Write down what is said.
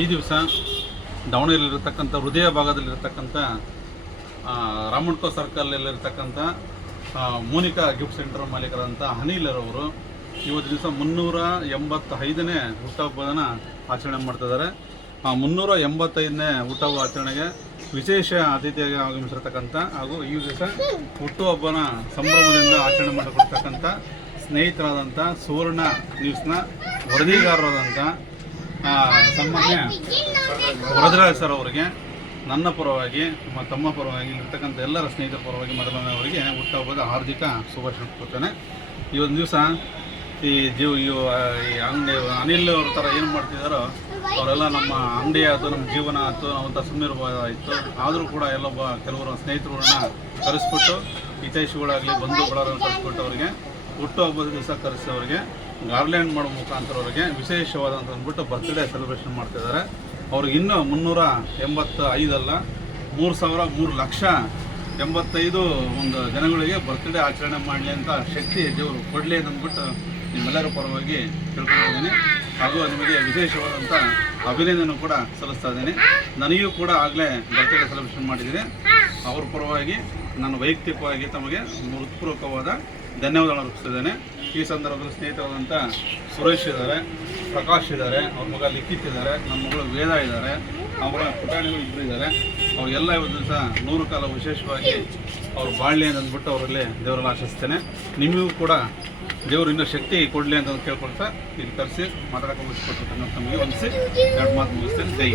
ಈ ದಿವಸ ದಾವಣಗೆರೆಯಲ್ಲಿರ್ತಕ್ಕಂಥ ಹೃದಯ ಭಾಗದಲ್ಲಿರ್ತಕ್ಕಂಥ ರಾಮಣ್ಕೋ ಸರ್ಕಲಲ್ಲಿರ್ತಕ್ಕಂಥ ಮೋನಿಕಾ ಗಿಫ್ಟ್ ಸೆಂಟರ್ ಮಾಲೀಕರಾದಂಥ ಅನಿಲರವರು ಇವತ್ತು ದಿವಸ 385ನೇ ಹುಟ್ಟುಹಬ್ಬವನ್ನು ಆಚರಣೆ ಮಾಡ್ತಿದ್ದಾರೆ. 385ನೇ ಹುಟ್ಟುಹಬ್ಬ ಆಚರಣೆಗೆ ವಿಶೇಷ ಅತಿಥಿಯಾಗಿ ಆಗಮಿಸಿರ್ತಕ್ಕಂಥ ಹಾಗೂ ಈ ದಿವಸ ಹುಟ್ಟುಹಬ್ಬನ ಸಂಭ್ರಮದಿಂದ ಆಚರಣೆ ಮಾಡಿಕೊಡ್ತಕ್ಕಂಥ ಸ್ನೇಹಿತರಾದಂಥ ಸುವರ್ಣ ನ್ಯೂಸ್ನ ವರದಿಗಾರರಾದಂಥ ಸನ್ಮಾನ್ಯ ವರದರಾಜ್ ಸರ್ ಅವರಿಗೆ ನನ್ನ ಪರವಾಗಿ ತಮ್ಮ ಪರವಾಗಿ ಇರ್ತಕ್ಕಂಥ ಎಲ್ಲರ ಸ್ನೇಹಿತರ ಪರವಾಗಿ ಮೊದಲನೇವರಿಗೆ ಹುಟ್ಟುಹಬ್ಬದ ಹಾರ್ದಿಕ ಶುಭಾಶಯ ಕೊಡ್ತೇನೆ. ಈ ಒಂದು ದಿವಸ ಈ ಅಂಗಡಿ ಅನಿಲ್ ಅವ್ರ ಥರ ಏನು ಮಾಡ್ತಿದ್ದಾರೋ ಅವರೆಲ್ಲ ನಮ್ಮ ಅಂಗಡಿ ಆಯಿತು, ನಮ್ಮ ಜೀವನ ಆಯಿತು, ನಾವಂತ ಸುಮ್ಮನಿರ್ಬೋದಾಯಿತು. ಆದರೂ ಕೂಡ ಎಲ್ಲೊಬ್ಬ ಕೆಲವರು ಸ್ನೇಹಿತರುಗಳನ್ನ ಕರೆಸ್ಬಿಟ್ಟು ಹಿತೈಷಿಗಳಾಗಲಿ ಬಂಧುಗಳನ್ನ ಕರೆಸ್ಬಿಟ್ಟು ಅವರಿಗೆ ಹುಟ್ಟುಹಬ್ಬದ ದಿವಸ ಕರೆಸಿ ಅವರಿಗೆ ಗಾರ್ಲ್ಯಾಂಡ್ ಮಾಡೋ ಮುಖಾಂತರ ಅವರಿಗೆ ವಿಶೇಷವಾದಂಥ ಅಂದ್ಬಿಟ್ಟು ಬರ್ತ್ಡೇ ಸೆಲೆಬ್ರೇಷನ್ ಮಾಡ್ತಿದ್ದಾರೆ. ಅವ್ರಿಗೆ ಇನ್ನೂ 385 ಅಲ್ಲ 3,00,85 ಒಂದು ಜನಗಳಿಗೆ ಬರ್ತ್ಡೇ ಆಚರಣೆ ಮಾಡಲಿ ಅಂತ ಶಕ್ತಿ ದೇವರು ಕೊಡಲಿ ಅಂದ್ಬಿಟ್ಟು ನಿಮ್ಮೆಲ್ಲರ ಪರವಾಗಿ ತಿಳ್ಕೊಂಡಿದ್ದೀನಿ. ಹಾಗೂ ನಿಮಗೆ ವಿಶೇಷವಾದಂಥ ಅಭಿನಂದನೆ ಕೂಡ ಸಲ್ಲಿಸ್ತಾ ಇದ್ದೀನಿ. ನನಗೂ ಕೂಡ ಆಗಲೇ ಬರ್ತ್ಡೇ ಸೆಲೆಬ್ರೇಷನ್ ಮಾಡಿದ್ದೀನಿ. ಅವ್ರ ಪರವಾಗಿ ನಾನು ವೈಯಕ್ತಿಕವಾಗಿ ತಮಗೆ ಹೃತ್ಪೂರ್ವಕವಾದ ಧನ್ಯವಾದಗಳನ್ನು ಅರ್ಪಿಸ್ತಿದ್ದೇನೆ. ಈ ಸಂದರ್ಭದಲ್ಲಿ ಸ್ನೇಹಿತರಾದಂಥ ಸುರೇಶ್ ಇದ್ದಾರೆ, ಪ್ರಕಾಶ್ ಇದ್ದಾರೆ, ಅವ್ರ ಮಗ ಲಿಖಿತ್ ಇದ್ದಾರೆ, ನಮ್ಮ ಮಗಳು ವೇದ ಇದ್ದಾರೆ, ಅವರ ಪುಟಾಣಿಗಳು ಇಬ್ಬರು ಇದ್ದಾರೆ. ಅವರಿಗೆಲ್ಲ ಇವತ್ತು ದಿವಸ 100 ಕಾಲ ವಿಶೇಷವಾಗಿ ಅವ್ರು ಬಾಳಲಿ ಅಂತ ಅಂದ್ಬಿಟ್ಟು ಅವರಲ್ಲಿ ದೇವರಲ್ಲಿ ಆಶಿಸ್ತೇನೆ. ನಿಮಗೂ ಕೂಡ ದೇವರು ಇನ್ನೂ ಶಕ್ತಿ ಕೊಡಲಿ ಅಂತ ಕೇಳ್ಕೊಳ್ತಾ ಇಲ್ಲಿ ಕರೆಸಿ ಮಾತಾಡೋಕೆ ಮುಗಿಸ್ಕೊಟ್ಟು ತಮಗೆ ಹೊಂದಿಸಿ 2 ಮಾತು ಮುಗಿಸ್ತೇನೆ. ಜೈ